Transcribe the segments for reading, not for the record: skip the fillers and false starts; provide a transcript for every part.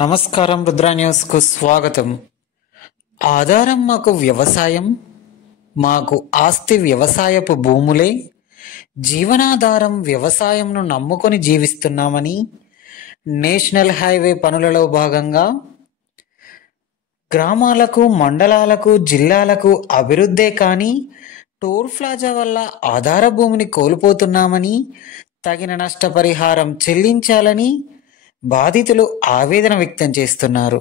నమస్కారం. రుద్ర న్యూస్ కు స్వాగతం. ఆధారం మాకు వ్యవసాయం, మాకు ఆస్తి వ్యవసాయపు భూములే, జీవనాధారం వ్యవసాయంను నమ్ముకొని జీవిస్తున్నామని నేషనల్ హైవే పనులలో భాగంగా గ్రామాలకు, మండలాలకు, జిల్లాలకు అభివృద్ధే కానీ టోల్ ప్లాజా వల్ల ఆధార భూమిని కోల్పోతున్నామని, తగిన నష్టపరిహారం చెల్లించాలని బాధితులు ఆవేదన వ్యక్తం చేస్తున్నారు.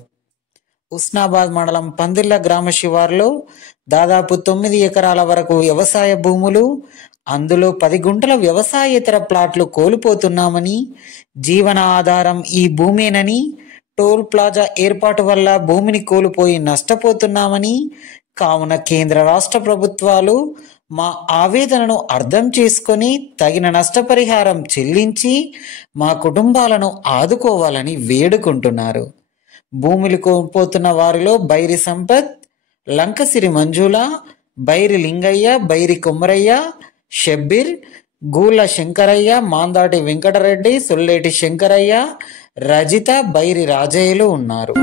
ఉస్నాబాద్ మండలం పందిళ్ళ గ్రామ శివార్లో దాదాపు 9 ఎకరాల వరకు వ్యవసాయ భూములు, అందులో 10 గుంటల వ్యవసాయేతర ప్లాట్లు కోల్పోతున్నామని, జీవన ఆధారం ఈ భూమేనని, టోల్ ప్లాజా ఏర్పాటు వల్ల భూమిని కోల్పోయి నష్టపోతున్నామని, కావున కేంద్ర రాష్ట్ర ప్రభుత్వాలు మా ఆవేదనను అర్థం చేసుకొని తగిన నష్టపరిహారం చెల్లించి మా కుటుంబాలను ఆదుకోవాలని వేడుకుంటున్నారు. భూములు కోల్పోతున్న వారిలో బైరి సంపత్, లంకసిరి మంజుల, బైరి లింగయ్య, బైరి కొమరయ్య, షబ్బీర్, గూళ్ళ శంకరయ్య, మాందాటి వెంకటరెడ్డి, సొల్లేటి శంకరయ్య, రజిత, బైరి రాజయ్యలు ఉన్నారు.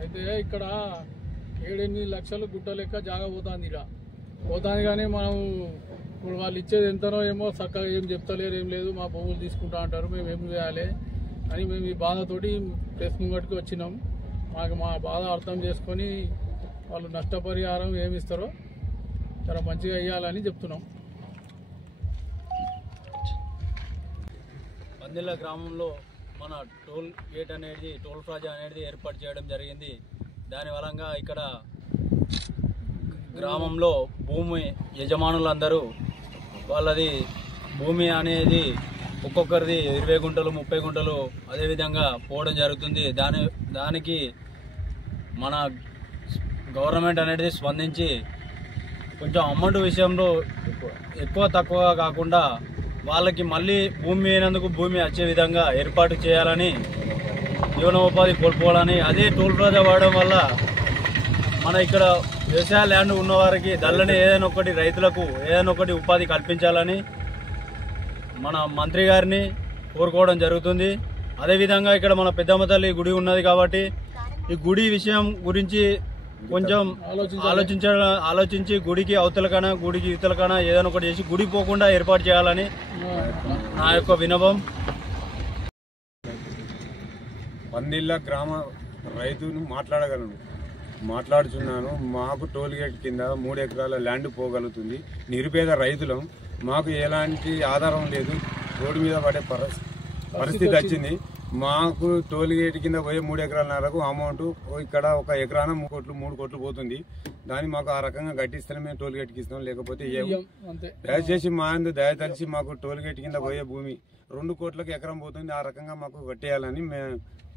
అయితే ఇక్కడ 7-8 లక్షలు గుట్ట లెక్క జాగా పోతుంది. ఇక పోతుంది కానీ మనం ఇప్పుడు వాళ్ళు ఇచ్చేది ఎంతనో ఏమో చక్కగా ఏం చెప్తలేరు, ఏం లేదు, మా భూములు తీసుకుంటా అంటారు, మేము ఏం చేయాలి అని మేము ఈ బాధతోటి ప్రెస్ ముంగటికి వచ్చినాం. మాకు మా బాధ అర్థం చేసుకొని వాళ్ళు నష్టపరిహారం ఏమి ఇస్తారో చాలా మంచిగా ఇవ్వాలని చెప్తున్నాం. పందిళ్ళ గ్రామంలో మన టోల్ గేట్ అనేది, టోల్ ప్లాజా అనేది ఏర్పాటు చేయడం జరిగింది. దాని వలంగా ఇక్కడ గ్రామంలో భూమి యజమానులందరూ వాళ్ళది భూమి అనేది ఒక్కొక్కరిది 20 గుంటలు, 30 గుంటలు అదేవిధంగా పోవడం జరుగుతుంది. దానికి మన గవర్నమెంట్ అనేది స్పందించి కొంచెం అమౌంట్ విషయంలో ఎక్కువ తక్కువ కాకుండా వాళ్ళకి మళ్ళీ భూమి అయినందుకు భూమి వచ్చే విధంగా ఏర్పాటు చేయాలని, జీవనోపాధి కోల్పోవాలని, అదే టోల్ ప్లాజా వాడడం వల్ల మన ఇక్కడ వ్యవసాయ ల్యాండ్ ఉన్నవారికి దళ్ళని ఏదైనా ఒకటి రైతులకు ఏదైనా ఒకటి ఉపాధి కల్పించాలని మన మంత్రి గారిని కోరుకోవడం జరుగుతుంది. అదేవిధంగా ఇక్కడ మన పెద్దమ్మ తల్లి గుడి ఉన్నది కాబట్టి ఈ గుడి విషయం గురించి కొంచెం ఆలోచించి గుడికి అవతలకైనా గుడికి ఇవతలకైనా ఏదైనా ఒకటి చేసి గుడి పోకుండా ఏర్పాటు చేయాలని నా యొక్క విన్నపం. పందిళ్ళ గ్రామ రైతును మాట్లాడుతున్నాను. మాకు టోల్ గేట్ కింద 3 ఎకరాల ల్యాండ్ పోగలుగుతుంది. నిరుపేద రైతులం, మాకు ఎలాంటి ఆధారం లేదు, రోడ్డు మీద పడే పరిస్థితి వచ్చింది. మాకు టోల్ గేట్ కింద పోయే 3 ఎకరాలన్నరకు అమౌంట్ ఇక్కడ 1 ఎకరాన 3 కోట్లు పోతుంది. దాన్ని మాకు ఆ రకంగా గట్టిస్తేనే మేము టోల్ గేట్కి ఇస్తాం, లేకపోతే దయచేసి మా దయతలిసి మాకు టోల్ గేట్ కింద పోయే భూమి 2 కోట్లకు ఎకరం పోతుంది. ఆ రకంగా మాకు కట్టేయాలని మేము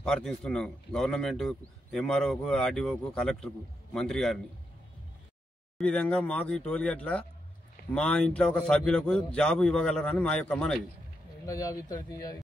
ప్రార్థిస్తున్నాం గవర్నమెంట్, ఎంఆర్ఓకు, ఆర్డీఓకు, కలెక్టర్కు, మంత్రి గారిని. ఈ విధంగా మాకు ఈ టోల్ గేట్ల మా ఇంట్లో ఒక సభ్యులకు జాబ్ ఇవ్వగలరని మా యొక్క మనవి. జాబ్ ఇస్తాడు